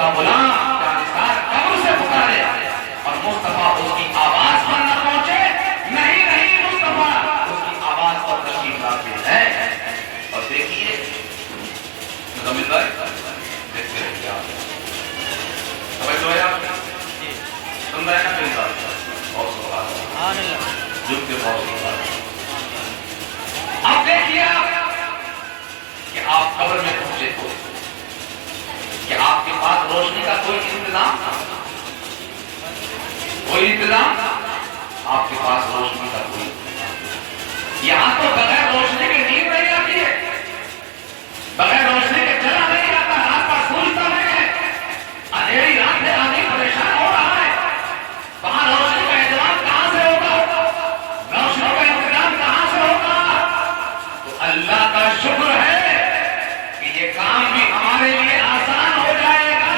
کا غلام جانثار قبر سے پکارے اور مصطفیٰ اس کی آواز پر نہ پہنچے، نہیں نہیں مصطفیٰ اس کی آواز پر تشریف لاتے ہیں۔ اور دیکھیے مزمل بھائی، دیکھتے رہیے آپ، سمجھ لو آپ سن رہے ہیں نا میری بات؟ بہت سبحان اللہ، جھک کے بہت سبحان اللہ۔ اب دیکھیے آپ کہ آپ قبر میں پہنچے تو کہ آپ کے پاس روشنی کا کوئی انتظام آپ کے پاس روشنی کا کوئی انتظام۔ یہاں تو بغیر روشنی کے نیند نہیں آتی ہے، بغیر روشنی کے چلا نہیں جاتا، رات کا سوچتا نہیں ہے، اندھیری رات میں آدمی پریشان ہو رہا ہے۔ وہاں روشنی کا انتظام کہاں سے ہوگا؟ روشنی کا انتظام کہاں سے ہوگا؟ تو اللہ کا شکر ہے کہ یہ کام بھی ہمارے لیے آسان ہو جائے گا،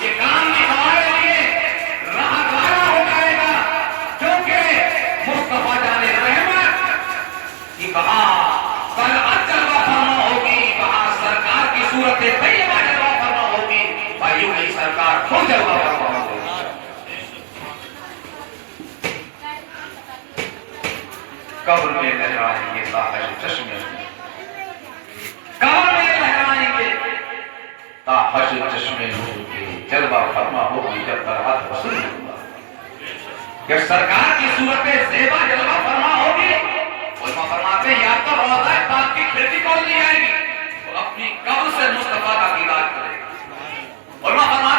یہ کام بھی ہمارے لیے راہگارا ہو جائے گا، کیونکہ مصطفیٰ جان رحمت کی وہاں طلعت جلوہ فرما ہوگی، وہاں سرکار کی صورت طیبہ جلوہ فرما ہوگی، بھائیوں کی سرکار خود جلوہ فرما ہوگی۔ قبر میں لہرائیں گے ساحل چشمے، قبر میں لہرائیں گے تاحش چشمے نور کے، جلوہ فرما ہوگی جب طلعت وصول ہوگا۔ جب سرکار کی صورت زیبا جلوہ فرما ہوگی، علماء فرماتے ہیں یا تو روضہ پاک کی کھڑکی کھول دی جائے گی، وہ اپنی قبر سے مصطفیٰ کا دیدار کرے گا۔ علماء فرماتے